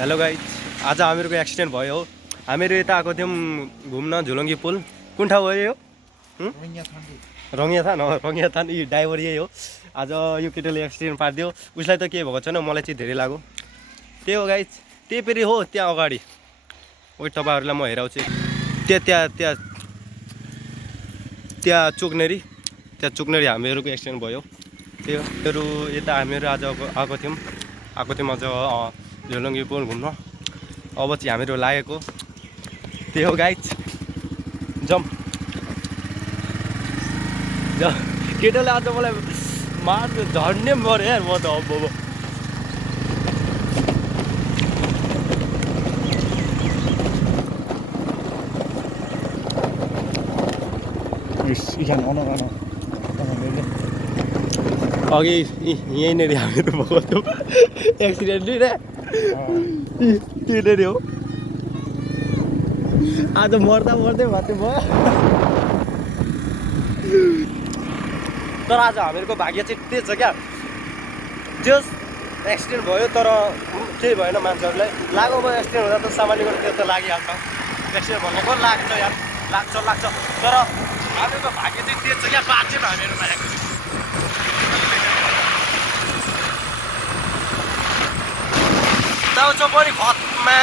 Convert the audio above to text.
Hello guys, आज हामीहरूको accident भयो हो। हामीहरू यता आएको थियौँ घुम्न झुलङ्गी पुल। कुन ठाउँ हो यो? रङ्गिया थान। यी ड्राइभर यही हो। आज यो केटाले एक्सिडेन्ट पारिदियो। उसलाई त केही भएको छैन, मलाई चाहिँ धेरै लाग्यो। त्यही हो गाइज, त्यही फेरि हो त्यहाँ अगाडि। ओइ तपाईँहरूलाई म हेराउँछु। त्यहाँ चोकनेरी हामीहरूको एक्सिडेन्ट भयो। त्योहरू यता हामीहरू आज आएको थियौँ आज झुलङ्गी पुल घुम्न। अब चाहिँ हामीहरू लागेको त्यही हो गाइज। केटाले आज मलाई मार्नु झर्ने पनि पऱ्यो यार। म त अब अघि यहीँनिर हामीहरू भएको थियौँ एक्सिडेन्ट नि रे। त्यहीँनिर हो। आज मर्दै भएको भयो। तर आज हामीहरूको भाग्य चाहिँ त्यही छ क्या, जस एक्सिडेन्ट भयो तर केही भएन। मान्छेहरूलाई लाग्यो भयो। एक्सिडेन्ट हुँदा त सामान्य कुरो त्यो त लागिहाल्छ। एक्सिडेन्ट भनेको लाग्छ यार, लाग्छ। तर हामीहरूको भाग्य चाहिँ त्यही छ क्या, बाँचेन हामीहरू लागेको। ताउ पनि खतमा